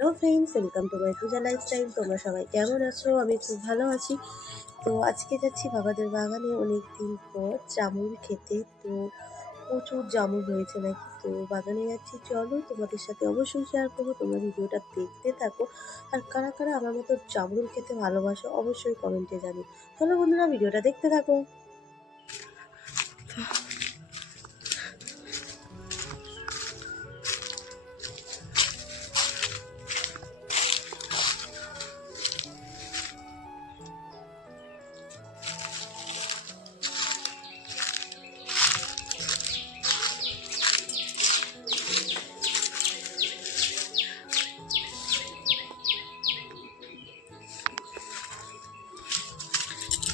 Hello friends, welcome to my Puja lifestyle. তোমরা সবাই কেমন আছো? আমি খুব ভালো আছি। তো আজকে যাচ্ছি বাবাদের বাগানে অনেক দিন পর জামুন খেতে। তো প্রচুর জামুন হয়েছে নাকি, তো বাগানে যাচ্ছি। চলো তোমাদের সাথে অবশ্যই শেয়ার করবো, তোমরা ভিডিওটা দেখতে থাকো। আর কারা কারা আমার মতো জামুন খেতে ভালোবাসো অবশ্যই কমেন্টে জানিও। চলো বন্ধুরা, ভিডিওটা দেখতে থাকো।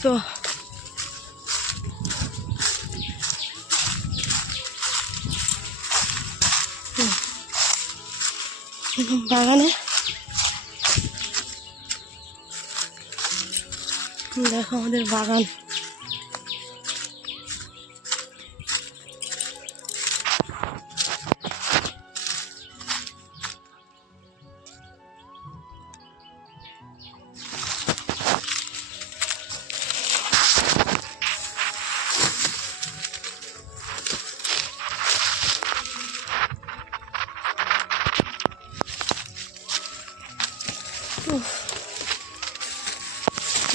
তো বাগানে দেখো আমাদের বাগান।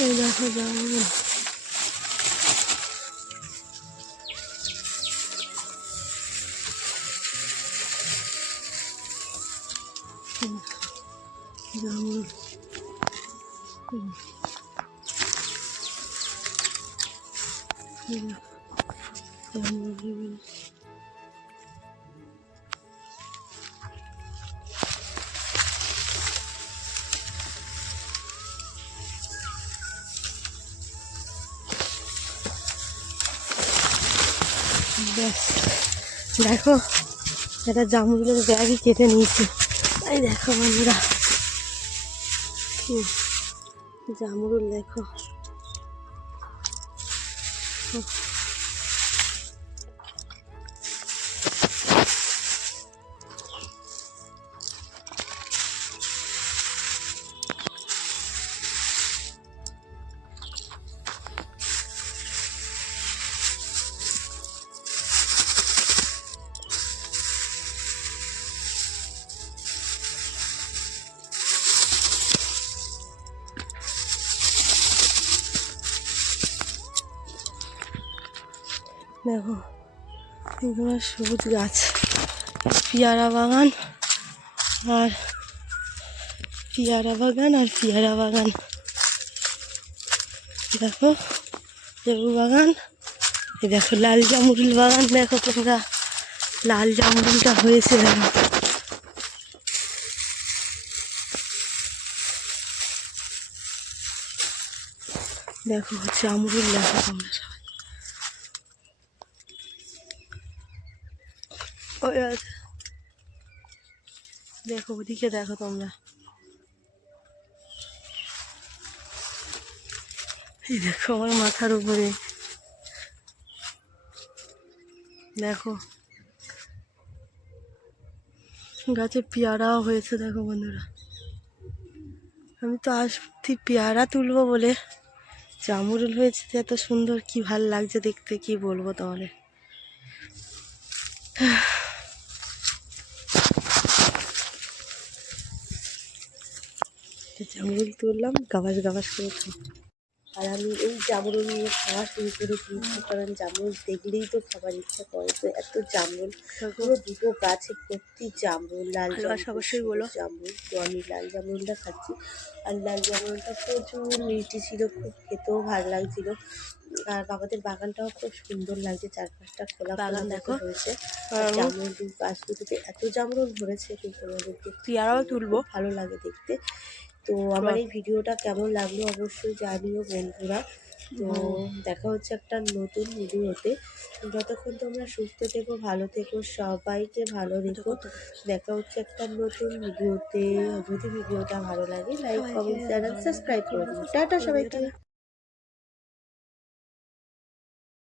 এই দেখো জামুন। জামুন দেখো, এটা জামুনের ব্যাগই কেটে নিয়েছি। এই দেখো বন্ধুরা, জামরুল দেখো। দেখো এগুলো সবুজ গাছ, পেয়ারা বাগান আর পেয়ারা বাগান আর পেয়ারা বাগান। দেখো লেবু বাগান, এই দেখো লাল জামরুল বাগান। দেখো তোমরা, লাল জামরুলটা হয়েছে। দেখো দেখো জামরুল, দেখো তোমরা সবাই। দেখো ওদিকে, দেখো তোমরা, এই দেখো আমার মাথার উপরে। দেখো গাছে পেয়ারাও হয়েছে। দেখো বন্ধুরা, আমি তো আসছি পেয়ারা তুলবো বলে, জামরুল হয়েছে এত সুন্দর, কি ভাল লাগছে দেখতে, কি বলবো তোমাদের। জামরুল তুললাম, গাবাস গাবাস করে। আর আমি এই জামরুল নিয়ে খাওয়া শুরু করেছি, কারণ জামরুল দেখলেই তো খাবার ইচ্ছা করে। তো এত জামরুল, পুরো দুটো গাছে ভর্তি জামরুল, লাল অবশ্যই বলো জামরুল। তো আমি লাল জামরুলটা খাচ্ছি, আর লাল জামরুলটা প্রচুর মিষ্টি ছিল, খুব খেতেও ভালো লাগছিল। আর বাবাদের বাগানটাও খুব সুন্দর লাগছে, চারপাশটা খোলা বাগান দেখো হয়েছে। জামরুল গাছগুলোতে এত জামরুল ধরেছে, কিন্তু আমাদেরকে পেয়ারাও তুলবো, ভালো লাগে দেখতে। তো আমার এই ভিডিওটা কেমন লাগলো অবশ্যই জানিও বন্ধুরা। তো দেখা হচ্ছে একটা নতুন ভিডিওতে। যতক্ষণ তোমরা সুস্থ থেকো, ভালো থেকো, সবাইকে ভালো রেখো। দেখা হচ্ছে একটা নতুন ভিডিওতে। যদি ভিডিওটা ভালো লাগে লাইক, কমেন্ট, চ্যানেল সাবস্ক্রাইব করে দিও। টাটা সবাইকে।